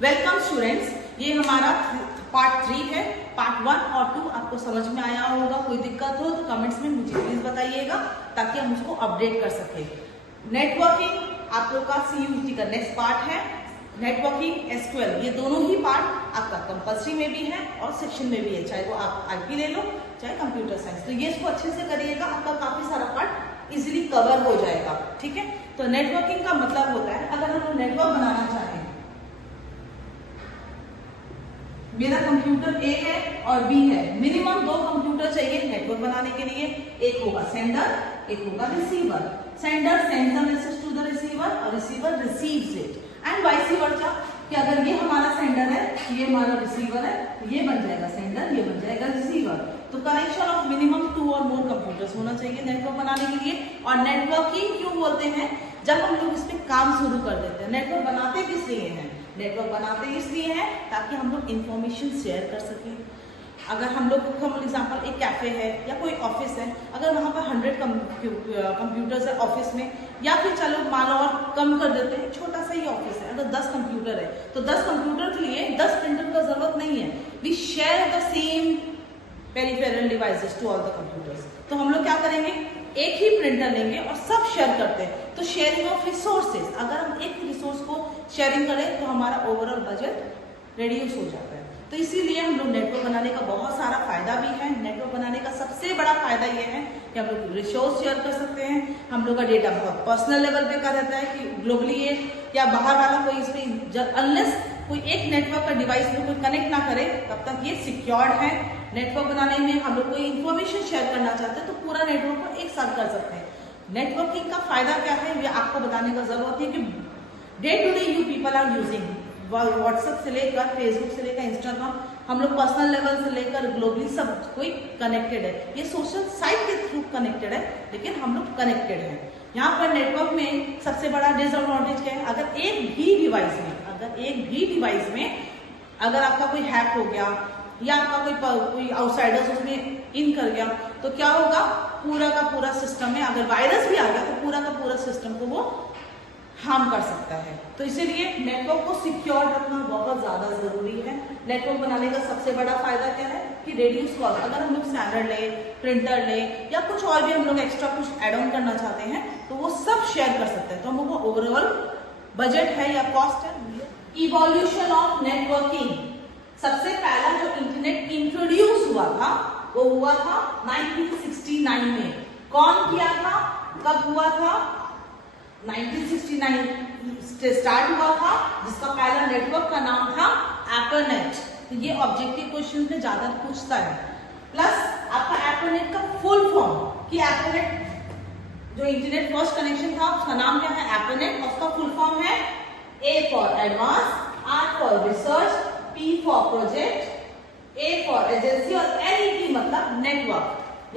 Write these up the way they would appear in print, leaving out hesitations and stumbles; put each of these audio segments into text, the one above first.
Welcome students, ये हमारा part 3 है। पार्ट 1 और 2 आपको समझ में आया होगा। कोई दिक्कत हो तो कमेंट्स में मुझे प्लीज बताइएगा ताकि हम उसको अपडेट कर सके। नेटवर्किंग आप लोग का CUT का नेक्स्ट पार्ट है। नेटवर्किंग SQL ये दोनों ही पार्ट आपका कंपल्सरी में भी है और सेक्शन में भी है, चाहे वो आप IP ले लो चाहे कंप्यूटर साइंस। तो ये इसको अच्छे से करिएगा, आपका काफी सारा पार्ट इजिली कवर हो जाएगा। ठीक है, तो नेटवर्किंग का मतलब होता है अगर हम नेटवर्क बनाना चाहें, मेरा कंप्यूटर A है और B है, मिनिमम 2 कंप्यूटर चाहिए नेटवर्क बनाने के लिए। एक होगा सेंडर, एक होगा receiver. Sender sends the message to the receiver और receiver receives it and vice versa. कि अगर ये हमारा सेंडर है, ये हमारा रिसीवर है, ये बन जाएगा सेंडर, ये बन जाएगा रिसीवर। तो कनेक्शन ऑफ मिनिमम 2 और मोर कंप्यूटर्स होना चाहिए नेटवर्क बनाने के लिए। और नेटवर्किंग क्यों बोलते हैं? जब हम लोग इस पे काम शुरू कर देते हैं। नेटवर्क बनाते किस लिए हैं? नेटवर्क बनाते इसलिए है ताकि हम लोग इंफॉर्मेशन शेयर कर सकें। अगर हम लोग फॉर एग्जांपल एक कैफे है या कोई ऑफिस है, अगर वहां पर 100 कंप्यूटर्स है ऑफिस में, या फिर चलो मान लो और कम कर देते हैं, छोटा सा ही ऑफिस है, अगर 10 कंप्यूटर है तो 10 कंप्यूटर के लिए 10 प्रिंटर का जरूरत नहीं है। We share the same peripheral devices to all the computers. तो हम लोग क्या करेंगे, एक ही प्रिंटर लेंगे और सब शेयर करते हैं। तो शेयरिंग ऑफ रिसोर्सेज, अगर हम एक रिसोर्स को शेयरिंग करें तो हमारा ओवरऑल बजट रिड्यूस हो जाता है। तो इसीलिए हम लोग नेटवर्क बनाने का बहुत सारा फायदा भी है। नेटवर्क बनाने का सबसे बड़ा फायदा ये है कि हम लोग रिसोर्स शेयर कर सकते हैं। हम लोग का डेटा बहुत पर्सनल लेवल पे का रहता है कि ग्लोबली ये या बाहर वाला कोई इस पे अनलेस कोई एक नेटवर्क का डिवाइस में कोई कनेक्ट ना करे तब तक ये सिक्योर्ड है। नेटवर्क बनाने में हम लोग कोई इन्फॉर्मेशन शेयर करना चाहते हैं तो पूरा नेटवर्क को एक साथ कर सकते हैं। नेटवर्किंग का फायदा क्या है ये आपको बताने का जरूरत है कि day to day you people are using WhatsApp से लेकर फेसबुक से लेकर इंस्टाग्राम, हम लोग पर्सनल लेवल से लेकर ग्लोबली सब कोई कनेक्टेड है। ये सोशल साइट के थ्रू कनेक्टेड है, लेकिन हम लोग कनेक्टेड है। यहाँ पर नेटवर्क में सबसे बड़ा डिसएडवांटेज क्या है? अगर एक भी डिवाइस में अगर आपका कोई हैक हो गया या आपका कोई आउटसाइडर्स उसमें इन कर गया तो क्या होगा, पूरा का पूरा सिस्टम में अगर वायरस भी आ गया तो पूरा का पूरा सिस्टम को वो हार्म कर सकता है। तो इसीलिए नेटवर्क को सिक्योर रखना बहुत ज्यादा जरूरी है। नेटवर्क बनाने का सबसे बड़ा फायदा क्या है कि रेड्यूस कॉस्ट। अगर हम लोग स्टैंडर्ड ले, प्रिंटर ले या कुछ और भी हम लोग एक्स्ट्रा कुछ एड ऑन करना चाहते हैं तो वो सब शेयर कर सकते हैं। तो हम लोग ओवरऑल बजट है या कॉस्ट है। इवोल्यूशन ऑफ नेटवर्किंग, सबसे पहला जो इंटरनेट इंट्रोड्यूस हुआ था वो हुआ था 1969 में। कौन किया था, कब हुआ था? 1969 स्टार्ट हुआ था, जिसका पहला नेटवर्क का नाम था एपरनेट। तो ये ऑब्जेक्टिव क्वेश्चन में ज्यादा पूछता है। प्लस आपका एपरनेट का फुल फॉर्म कि एपरनेट जो इंटरनेट फर्स्ट कनेक्शन था उसका नाम क्या है? एपरनेट। उसका फुल फॉर्म है A for advance, R for research, P for project, A for agency और NET मतलब नेटवर्क।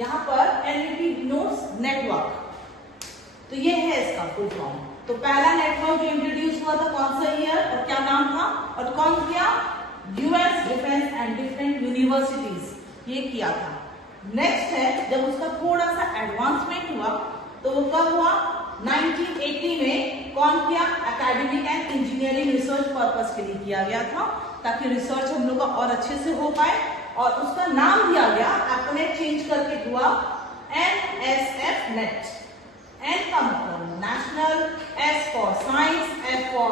यहाँ पर NET डिनोट्स नेटवर्क। तो ये है इसका फुल फॉर्म। तो पहला नेटवर्क जो इंट्रोड्यूस हुआ था कौन सा ईयर और क्या नाम था और कौन किया? US defence and different universities ये किया था। नेक्स्ट है जब उसका थोड़ा सा एडवांसमेंट हुआ तो वो कब हुआ? 1980 में। कौन किया? Academic and engineering research purpose के लिए किया गया था ताकि रिसर्च हम लोग का और अच्छे से हो पाए। और उसका नाम दिया गया, एपरनेट चेंज करके हुआ NSF नेट। N का मतलब national, S for science, F for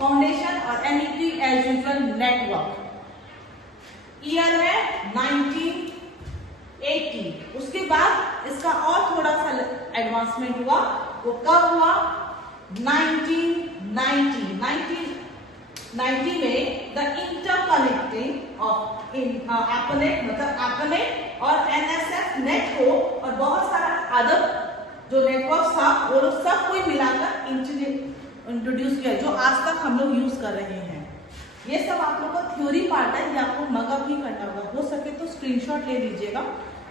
foundation और NET as usual network. Year है 1980। उसके बाद इसका और थोड़ा सा एडवांसमेंट हुआ। वो कब हुआ? 1990 में द इंटरकनेक्टिंग ऑफ एपरनेट मतलब एपरनेट और NSF नेट को और बहुत सारा अदर जो नेटवर्क था वो लोग सब कोई मिलाकर इंट्रोड्यूस किया जो आज तक हम लोग यूज कर रहे हैं। ये सब आप लोग का थ्योरी पार्ट है, ये आपको मगअप ही करना होगा। हो सके तो स्क्रीनशॉट ले लीजिएगा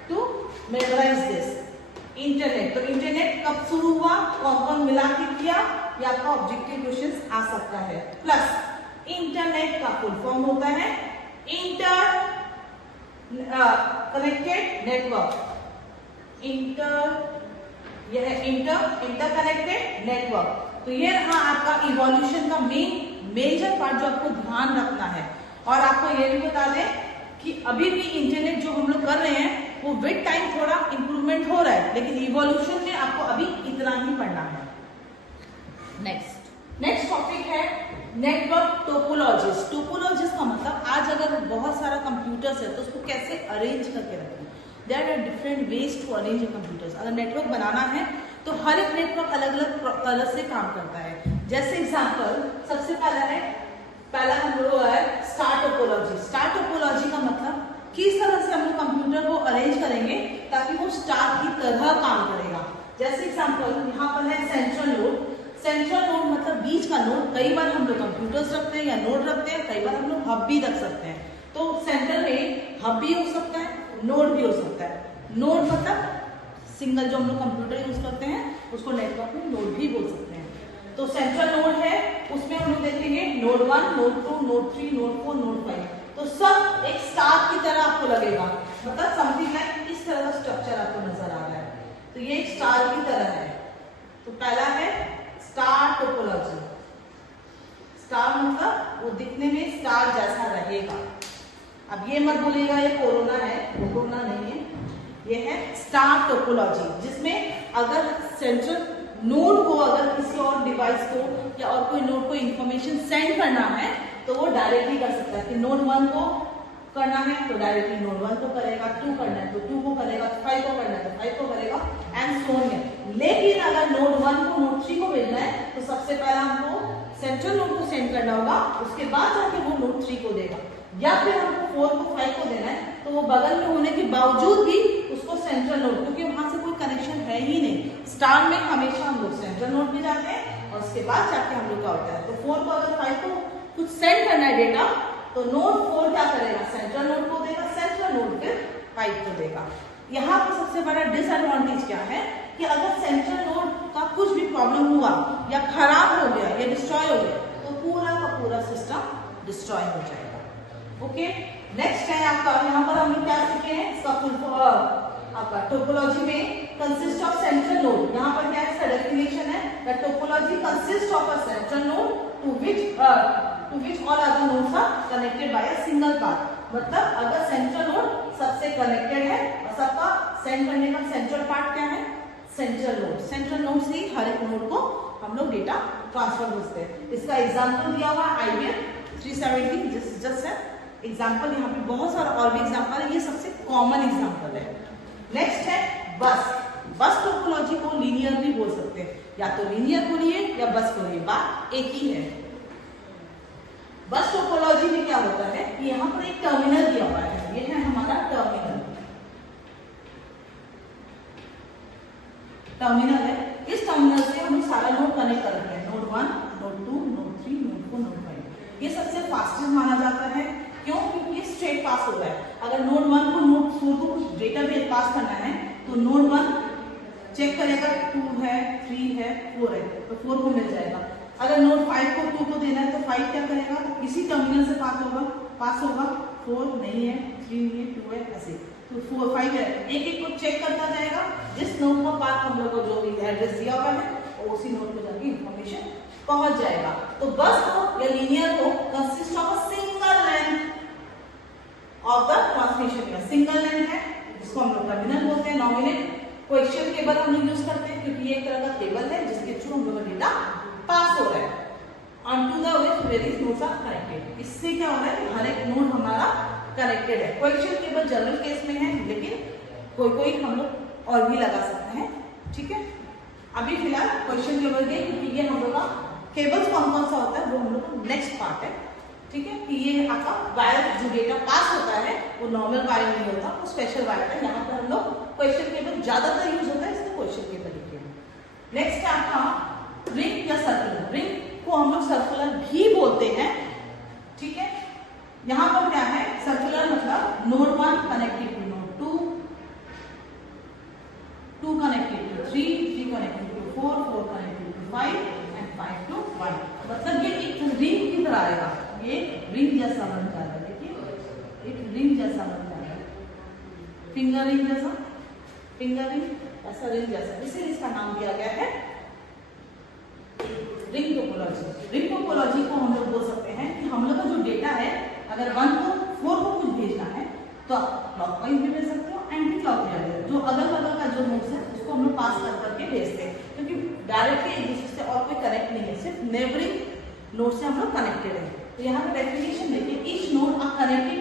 टू मेमोराइज दिस। इंटरनेट, तो इंटरनेट कब शुरू हुआ, कौन कौन मिला के किया, ये आपका ऑब्जेक्टिव क्वेश्चन आ सकता है। प्लस इंटरनेट का फुल फॉर्म होता है इंटर कनेक्टेड नेटवर्क। यह है इंटरकनेक्टेड नेटवर्क। तो ये रहा आपका इवोल्यूशन का मेन मेजर पार्ट जो आपको ध्यान रखना है, और आपको ये भी बता दें कि अभी भी इंटरनेट जो हम लोग कर रहे हैं वो विद टाइम थोड़ा इंप्रूवमेंट हो रहा है, लेकिन इवोल्यूशन में आपको अभी इतना ही पढ़ना है। नेक्स्ट टॉपिक है नेटवर्क टोपोलॉजीज। टोपोलॉजीज का मतलब आज अगर बहुत सारा कंप्यूटर्स है तो उसको कैसे अरेंज करके रखें। There are different ways to arrange computers. अगर नेटवर्क बनाना है तो हर एक नेटवर्क अलग अलग कलर से काम करता है। जैसे एग्जांपल सबसे पहला हम लोग है स्टार टोपोलॉजी। स्टार टोपोलॉजी का मतलब किस तरह से हम लोग कंप्यूटर को अरेंज करेंगे ताकि वो स्टार की तरह काम करेगा। जैसे एग्जांपल यहाँ पर है सेंट्रल नोड। सेंट्रल नोड मतलब बीच का नोड। कई बार हम लोग कंप्यूटर्स रखते हैं या नोड रखते हैं, कई बार हम लोग हब भी रख सकते हैं। तो सेंटर में हब भी हो सकता है, नोड भी हो सकता है। नोड मतलब सिंगल जो हम लोग कंप्यूटर यूज करते हैं उसको नेटवर्क में नोड भी बोल सकते हैं। तो सेंट्रल नोड है, उसमें हम लोग देखेंगे node 1, node 2, node 3, node 4, node 5। तो सब एक स्टार की तरह आपको लगेगा, मतलब समथिंग लाइक इस तरह का स्ट्रक्चर आपको नजर आ रहा है। तो ये एक स्टार की तरह है। तो पहला है स्टार टोपोलॉजी। स्टार मतलब वो दिखने में स्टार जैसा रहेगा। अब ये मत बोलिएगा ये कोरोना है, वो कोरोना नहीं है, ये है स्टार टोपोलॉजी, जिसमें अगर सेंट्रल नोड को अगर किसी और डिवाइस को या और कोई नोड को इंफॉर्मेशन सेंड करना है तो वो डायरेक्टली कर सकता है कि नोड 1 को करना है तो डायरेक्टली नोड 1 को करेगा, 2 करना है तो 2 को करेगा, 5 को करना है तो 5 को करेगा एंड सो ऑन। लेकिन अगर नोड 1 को नोड 3 को भेजना है तो सबसे पहले हमको सेंट्रल नोड को सेंड करना होगा, उसके बाद जाके वो नोड 3 को देगा। या फिर हमको 4 को 5 को देना है तो वो बगल में होने के बावजूद भी उसको सेंट्रल नोड, क्योंकि वहां से कोई कनेक्शन है ही नहीं। स्टार में हमेशा हम लोग सेंट्रल नोड पे जाते हैं और उसके बाद जाके हम लोग का होता है। तो 4 को अगर 5 को कुछ सेंड करना है डेटा तो नोड 4 क्या करेगा, सेंट्रल नोड को देगा, सेंट्रल नोड फिर 5 को देगा। यहाँ पर सबसे बड़ा डिसएडवांटेज क्या है कि अगर सेंट्रल नोड का कुछ भी प्रॉब्लम हुआ या खराब हो गया या डिस्ट्रॉय हो गया तो पूरा का पूरा सिस्टम डिस्ट्रॉय हो जाएगा। ओके, नेक्स्ट है आपका, यहाँ पर हम लोग क्या सीखे हैं, इसका फुल फॉर्म आपका टोपोलॉजी में कंसिस्ट ऑफ सेंट्रल नोड। यहाँ पर क्या है, इसका डेफिनेशन है that topology consist of a central node to which all other nodes are connected by a single path. मतलब अगर सेंट्रल नोड सबसे कनेक्टेड है और सबका सेंड करने का सेंट्रल पार्ट क्या है, सेंट्रल नोड। सेंट्रल नोड से ही हर एक नोड को हम लोग डेटा ट्रांसफर करते हैं। इसका एग्जांपल दिया हुआ है IBM 370 जस्ट है एग्जाम्पल। यहाँ पे बहुत सारा और भी एग्जाम्पल है, ये सबसे कॉमन एग्जाम्पल है। नेक्स्ट है बस। बस टोपोलॉजी को लीनियर भी बोल सकते हैं, या तो लीनियर बोलिए या बस बोलिए, बात एक ही है। बस टोपोलॉजी में क्या होता है कि यहाँ पर एक टर्मिनल दिया हुआ है, ये है हमारा टर्मिनल। टर्मिनल है, इस टर्मिनल से हम सारा नोड कनेक्ट कर रहे हैं, node 1, node 2, node 3, node 4, node 5। ये सबसे फास्टेस्ट माना जाता है, क्यों, क्योंकि स्ट्रेट पास होता है। अगर नोड 1 को नोड 4 को कुछ डेटा भी पास करना है तो नोड 1 चेक करेगा 2 है, 3 है, 4 है तो 4 को मिल जाएगा। अगर नोड 5 को 2 को देना है तो 5 क्या करेगा, इसी टर्मिनल से पास होगा 4 नहीं है, 3 नहीं है, 2 है, ऐसे तो 4 5 है, एक एक को चेक करता जाएगा। जिस नोड का पाथ हम लोग को जो भी एड्रेस दिया हुआ है और उसी नोड को जाके इंफॉर्मेशन पहुंच जाएगा। तो बस हो या लीनियर हो consist of a single length of the transmission. Single length है जिसको हम लोग टर्मिनल बोलते हैं। नॉमिनेट कोएक्सियल केबल हम लोग यूज करते हैं क्योंकि ये एक तरह का केबल है जिसके थ्रू हम लोग का डेटा पास हो रहा है onto the which various nodes are connected। इससे क्या हो रहा है, हर एक नोड हमारा कनेक्टेड है। कोएक्सियल केबल जनरल केस में है, लेकिन कोई कोई हम लोग और भी लगा सकते हैं, ठीक है। अभी फिलहाल कोएक्सियल केबल के, क्योंकि ये हम लोग का केबल्स कौन कौन सा होता है वो हम लोग का नेक्स्ट पार्ट है, ठीक है। कि ये आपका वायर जो डेटा पास होता है वो नॉर्मल वायर नहीं होता, वो स्पेशल वायर है। यहाँ पर हम लोग कोएक्सियल केबल ज्यादातर यूज होता है, इसलिए कोएक्सियल केबल लिखिए। नेक्स्ट है आपका रिंग या सर्कुलर। रिंग को हम लोग सर्कुलर भी बोलते हैं, ठीक है। यहाँ पर क्या है, सर्कुलर मतलब node 1 connected to node 2, 2 connected to 3, 3 connected to 4, 4 connected to 5 and 5 to 1। मतलब ये एक रिंग की तरह आएगा, ये रिंग जैसा बन जाता है। देखिए एक रिंग जैसा बन जाता है, फिंगर रिंग जैसा, फिंगर रिंग ऐसा रिंग जैसा, इसीलिए इसका नाम दिया गया है रिंग टोपोलॉजी। रिंग टोपोलॉजी को हम लोग बोल अगर 1 को 4 को कुछ भेजना है तो आप क्लॉकवाइज भी भेज सकते हो, एंटी क्लॉकवाइज, जो अगल बगल का जो नोट्स है उसको हम लोग पास कर करके भेजते हैं, क्योंकि डायरेक्टली एक दूसरे से और कोई कनेक्ट नहीं है, सिर्फ नेबरिंग नोड से हम लोग कनेक्टेड है। तो यहाँ पे डेफिनेशन देखिए, each node are connected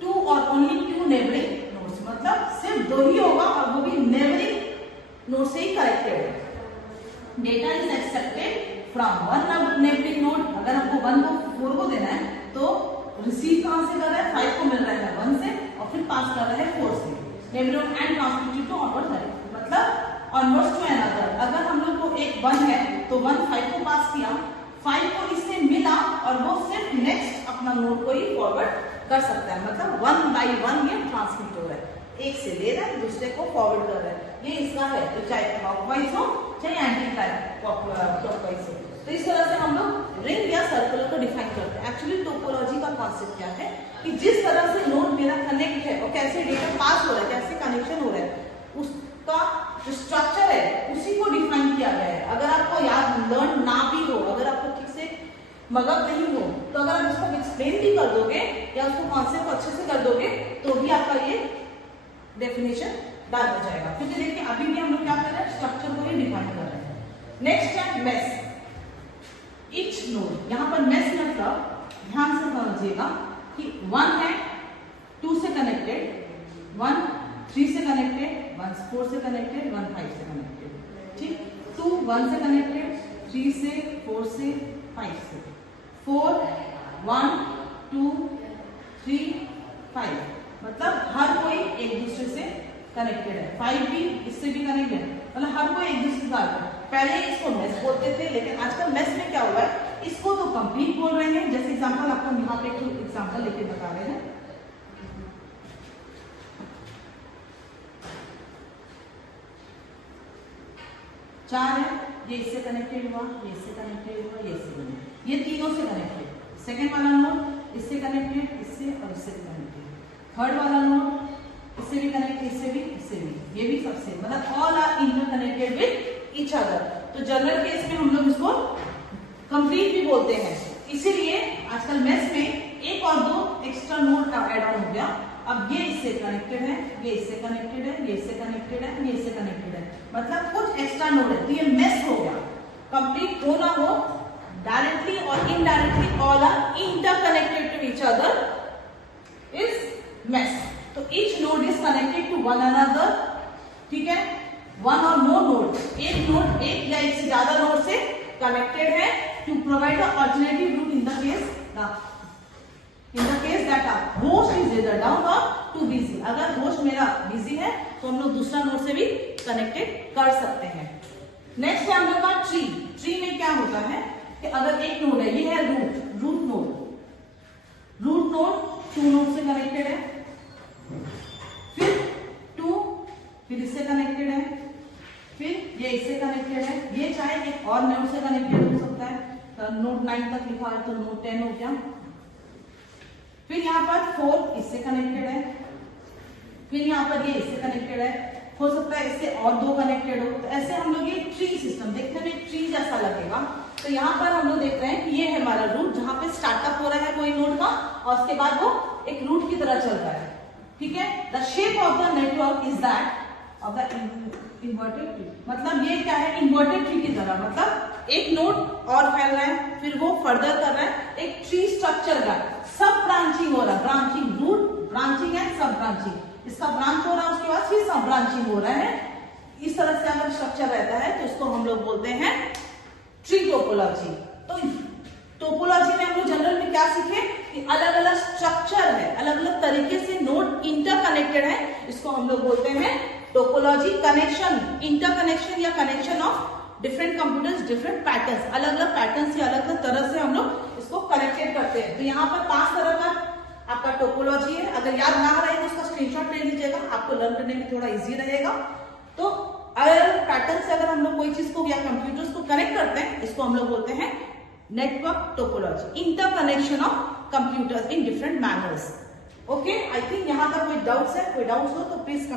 to और ओनली 2 नेबरिंग नोड्स, मतलब सिर्फ 2 ही होगा और वो भी नेबरिंग नोड से ही कनेक्टेड है। Data is accepted from 1 neighbouring node, अगर हमको 1 को 4 को देना है तो रिसीव कहां से कर रहा है, 5 को मिल रहा है 1 से और फिर पास कर रहा है 4 से, neighbouring and transmitted to onward, मतलब ऑनवर्ड्स टू अनदर। अगर हम लोग को एक 1 है तो 1 5 को पास किया, 5 को इससे मिला और वो सिर्फ नेक्स्ट अपना नोड को ही फॉरवर्ड कर सकता है, मतलब 1 बाई 1 ये ट्रांसमिट हो रहा है, एक से ले रहा है दूसरे को फॉरवर्ड कर रहा है, ये इसका है। तो चाहे क्लॉकवाइज हो चाहे एंटी क्लॉकवाइज हो, तो इस तरह से हम लोग रिंग या सर्कुलर को डिफाइन करते हैं। एक्चुअली टोपोलॉजी का कॉन्सेप्ट क्या है कि जिस तरह से नोड मेरा कनेक्ट है और कैसे डेटा पास हो रहा है, कैसे कनेक्शन हो रहा है, उसका जो स्ट्रक्चर है उसी को डिफाइन किया गया है। अगर आपको याद लर्न ना भी हो, अगर आपको ठीक से मगज नहीं हो, तो अगर आप इसको एक्सप्लेन भी कर दोगे या उसको कॉन्सेप्ट अच्छे से कर दोगे तो भी आपका ये डेफिनेशन डाल हो जाएगा। क्योंकि देखिए अभी भी हम लोग क्या कर रहे हैं, स्ट्रक्चर को ही डिफाइन कर रहे हैं। नेक्स्ट है मेस। ईच नोड, यहाँ पर मेस मतलब ध्यान से समझिएगा कि 1 है 2 से कनेक्टेड, 1 3 से कनेक्टेड, 1 4 से कनेक्टेड, 1 5 से कनेक्टेड, ठीक, 2 1 से कनेक्टेड, 3 से 4 से 5 से, 4 1 2 3 5, मतलब हर कोई एक दूसरे से कनेक्टेड है, 5 भी इससे भी कनेक्टेड है, मतलब हर कोई एक दूसरे से। पहले इसको मेस बोलते थे, लेकिन आजकल मेस में क्या हुआ है, इसको तो कंप्लीट बोल रहे हैं। जैसे एग्जांपल आपको यहाँ पे एक एग्जांपल लेके बता रहे हैं, चार है, ये इससे कनेक्टेड हुआ, ये इससे कनेक्टेड हुआ, ये इससे कनेक्टेड, ये तीनों से कनेक्टेड। सेकेंड वाला नोड इससे कनेक्टेड, इससे और इससे कनेक्टेड। थर्ड वाला नोड इससे भी कनेक्ट, इससे भी, इससे भी, ये भी सबसे, मतलब all are interconnected with each other. तो जनरल केस में हम लोग इसको कंप्लीट भी बोलते हैं, इसीलिए आजकल मेस में 1 और 2 एक्स्ट्रा नोड का ऐड ऑन हो गया। अब ये इससे कनेक्टेड है, ये इससे कनेक्टेड है, ये इससे कनेक्टेड है, ये इससे कनेक्टेड है, मतलब कुछ एक्स्ट्रा नोड है, तो ये मेस हो गया। कंप्लीट हो ना हो, डायरेक्टली और indirectly all are interconnected to each other is mesh. तो each node is connected to one another, ठीक है। 1 और मोर नोड, एक नोड एक या एक से ज्यादा नोड से कनेक्टेड है to provide a alternative route in the case that host is either down or too busy. अगर होस्ट मेरा बिजी है तो हम लोग दूसरा नोड से भी कनेक्टेड कर सकते हैं। नेक्स्ट है हम लोग का ट्री। ट्री में क्या होता है कि अगर एक नोड है, ये है रूट नोड, 2 नोड से कनेक्टेड है, फिर 2 फिर इससे कनेक्टेड है, फिर ये इससे कनेक्टेड है, ये चाहे एक और नोड से कनेक्टेड हो सकता है, तो नोड 9 तक लिखा है तो नोड 10 हो गया। फिर यहाँ पर 4 इससे कनेक्टेड है, फिर यहाँ पर ये इससे कनेक्टेड है, हो सकता है इससे और 2 कनेक्टेड हो। तो ऐसे हम लोग ये ट्री सिस्टम देखने में ट्री जैसा लगेगा। तो यहाँ पर हम लोग देख रहे हैं कि ये है हमारा रूट, जहाँ पे स्टार्टअप हो रहा है कोई नोड का और उसके बाद वो एक रूट की तरह चल रहा है, ठीक है। The shape of the network is that of the inverted tree, मतलब ये क्या है, इन्वर्टेड ट्री की तरह, मतलब एक नोड और फैल रहा है, फिर वो फर्दर कर रहा है, एक ट्री स्ट्रक्चर का सब ब्रांचिंग हो रहा है, ब्रांचिंग, रूट ब्रांचिंग है, सब ब्रांचिंग, इसका ब्रांच हो रहा है, उसके बाद फिर सब ब्रांचिंग हो रहा है। इस तरह से अगर स्ट्रक्चर रहता है तो इसको हम लोग बोलते हैं ट्री टोपोलॉजी। तो टोपोलॉजी में हम लोग जनरल में क्या सीखे कि अलग अलग स्ट्रक्चर है, अलग अलग तरीके से नोड इंटरकनेक्टेड है, इसको हम लोग बोलते हैं टोपोलॉजी। कनेक्शन, इंटरकनेक्शन या connection of different computers, different patterns, अलग अलग पैटर्न से अलग अलग तरह से हम लोग इसको कनेक्टेड करते हैं। तो यहाँ पर 5 तरह का आपका टोपोलॉजी है। अगर याद ना रहे तो उसका स्क्रीनशॉट ले लीजिएगा, आपको लर्न करने में थोड़ा इजी रहेगा। तो अगर पैटर्न से अगर हम लोग कोई चीज को या कंप्यूटर्स को कनेक्ट करते हैं, इसको हम लोग बोलते हैं network topology, interconnection of computers in different manners. Okay, I think यहाँ तक कोई डाउट्स है, कोई डाउट्स हो तो प्लीज